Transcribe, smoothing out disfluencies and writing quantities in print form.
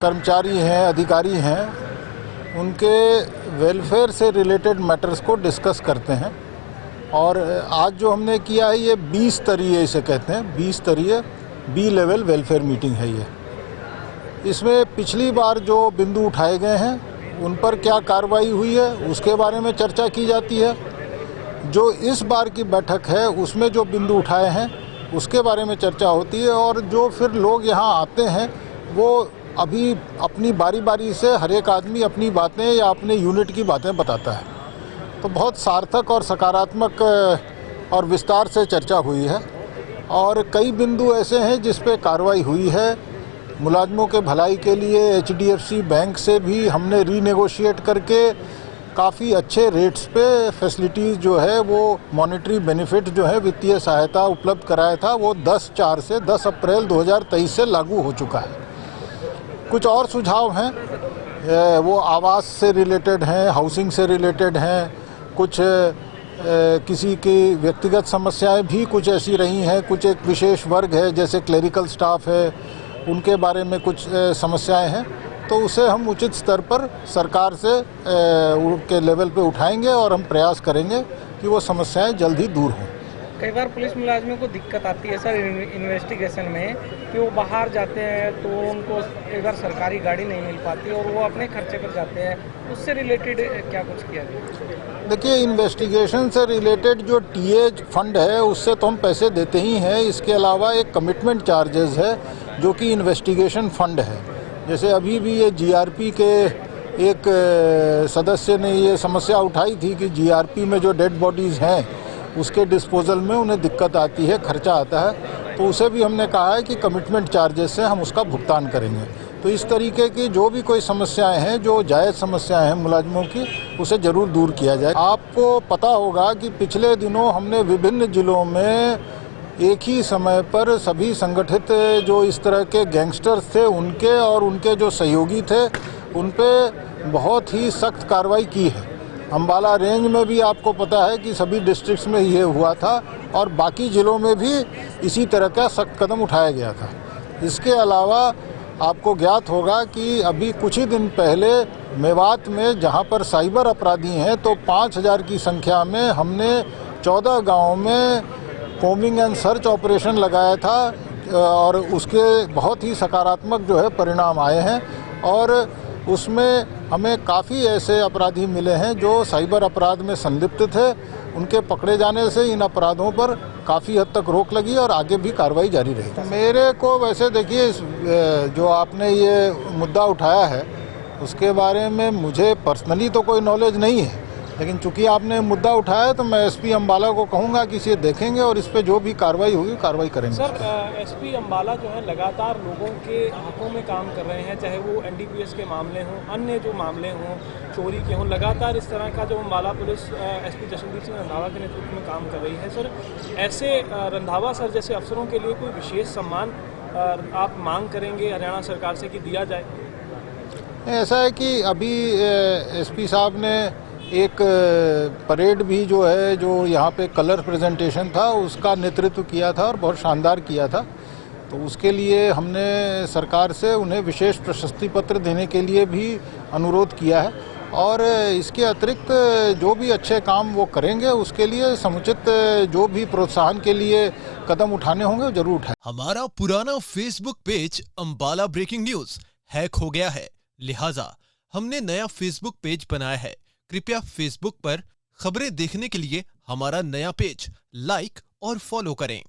कर्मचारी हैं, अधिकारी हैं, उनके वेलफेयर से रिलेटेड मैटर्स को डिस्कस करते हैं। और आज जो हमने किया है ये 20 स्तरीय इसे कहते हैं, 20 स्तरीय बी लेवल वेलफेयर मीटिंग है ये। इसमें पिछली बार जो बिंदु उठाए गए हैं उन पर क्या कार्रवाई हुई है उसके बारे में चर्चा की जाती है। जो इस बार की बैठक है उसमें जो बिंदु उठाए हैं उसके बारे में चर्चा होती है। और जो फिर लोग यहाँ आते हैं वो अभी अपनी बारी बारी से हर एक आदमी अपनी बातें या अपने यूनिट की बातें बताता है। तो बहुत सार्थक और सकारात्मक और विस्तार से चर्चा हुई है। और कई बिंदु ऐसे हैं जिस पे कार्रवाई हुई है। मुलाजमों के भलाई के लिए HDFC बैंक से भी हमने रीनेगोशिएट करके काफ़ी अच्छे रेट्स पे फैसिलिटीज़ जो है वो मॉनेटरी बेनिफिट जो है वित्तीय सहायता उपलब्ध कराया था वो 10/4 से 10 अप्रैल 2023 से लागू हो चुका है। कुछ और सुझाव हैं वो आवास से रिलेटेड हैं, हाउसिंग से रिलेटेड हैं, कुछ किसी की व्यक्तिगत समस्याएं भी कुछ ऐसी रही हैं। कुछ एक विशेष वर्ग है जैसे क्लेरिकल स्टाफ है, उनके बारे में कुछ समस्याएं हैं। तो उसे हम उचित स्तर पर सरकार से के लेवल पे उठाएंगे और हम प्रयास करेंगे कि वो समस्याएं जल्द ही दूर हों। कई बार पुलिस मुलाजिमों को दिक्कत आती है सर इन्वेस्टिगेशन में कि वो बाहर जाते हैं तो उनको कई बार सरकारी गाड़ी नहीं मिल पाती और वो अपने खर्चे पर जाते हैं। उससे रिलेटेड क्या कुछ किया जाए? देखिए, इन्वेस्टिगेशन से रिलेटेड जो टीए फंड है उससे तो हम पैसे देते ही हैं। इसके अलावा एक कमिटमेंट चार्जेस है जो कि इन्वेस्टिगेशन फंड है। जैसे अभी भी ये GRP के एक सदस्य ने ये समस्या उठाई थी कि GRP में जो डेड बॉडीज़ हैं उसके डिस्पोजल में उन्हें दिक्कत आती है, खर्चा आता है। तो उसे भी हमने कहा है कि कमिटमेंट चार्जेस से हम उसका भुगतान करेंगे। तो इस तरीके की जो भी कोई समस्याएं हैं, जो जायज़ समस्याएं हैं मुलाजमों की, उसे ज़रूर दूर किया जाए। आपको पता होगा कि पिछले दिनों हमने विभिन्न ज़िलों में एक ही समय पर सभी संगठित जो इस तरह के गैंगस्टर्स थे उनके और उनके जो सहयोगी थे उन पे बहुत ही सख्त कार्रवाई की है। अम्बाला रेंज में भी आपको पता है कि सभी डिस्ट्रिक्ट्स में ये हुआ था और बाकी ज़िलों में भी इसी तरह का सख्त कदम उठाया गया था। इसके अलावा आपको ज्ञात होगा कि अभी कुछ ही दिन पहले मेवात में जहां पर साइबर अपराधी हैं तो 5000 की संख्या में हमने 14 गाँव में कोमिंग एंड सर्च ऑपरेशन लगाया था और उसके बहुत ही सकारात्मक जो है परिणाम आए हैं। और उसमें हमें काफ़ी ऐसे अपराधी मिले हैं जो साइबर अपराध में संलिप्त थे। उनके पकड़े जाने से इन अपराधों पर काफ़ी हद तक रोक लगी और आगे भी कार्रवाई जारी रहेगी। मेरे को वैसे देखिए, जो आपने ये मुद्दा उठाया है उसके बारे में मुझे पर्सनली तो कोई नॉलेज नहीं है, लेकिन चूंकि आपने मुद्दा उठाया तो मैं SP अम्बाला को कहूँगा कि इसे देखेंगे और इस पे जो भी कार्रवाई होगी कार्रवाई करेंगे। सर, SP अम्बाला जो है लगातार लोगों के हकों में काम कर रहे हैं, चाहे वो NDPS के मामले हों, अन्य जो मामले हों, चोरी के हों। लगातार इस तरह का जो अम्बाला पुलिस SP जशनदीप सिंह रंधावा के नेतृत्व में काम कर रही है। सर, ऐसे रंधावा सर जैसे अफसरों के लिए कोई विशेष सम्मान आप मांग करेंगे हरियाणा सरकार से कि दिया जाए? ऐसा है कि अभी SP साहब ने एक परेड भी जो है, जो यहाँ पे कलर प्रेजेंटेशन था, उसका नेतृत्व किया था और बहुत शानदार किया था। तो उसके लिए हमने सरकार से उन्हें विशेष प्रशस्ति पत्र देने के लिए भी अनुरोध किया है। और इसके अतिरिक्त जो भी अच्छे काम वो करेंगे उसके लिए समुचित जो भी प्रोत्साहन के लिए कदम उठाने होंगे जरूर उठाएं। हमारा पुराना Facebook page Ambala breaking news hack हो गया है, लिहाजा हमने नया फेसबुक पेज बनाया है। कृपया फेसबुक पर खबरें देखने के लिए हमारा नया पेज लाइक और फॉलो करें।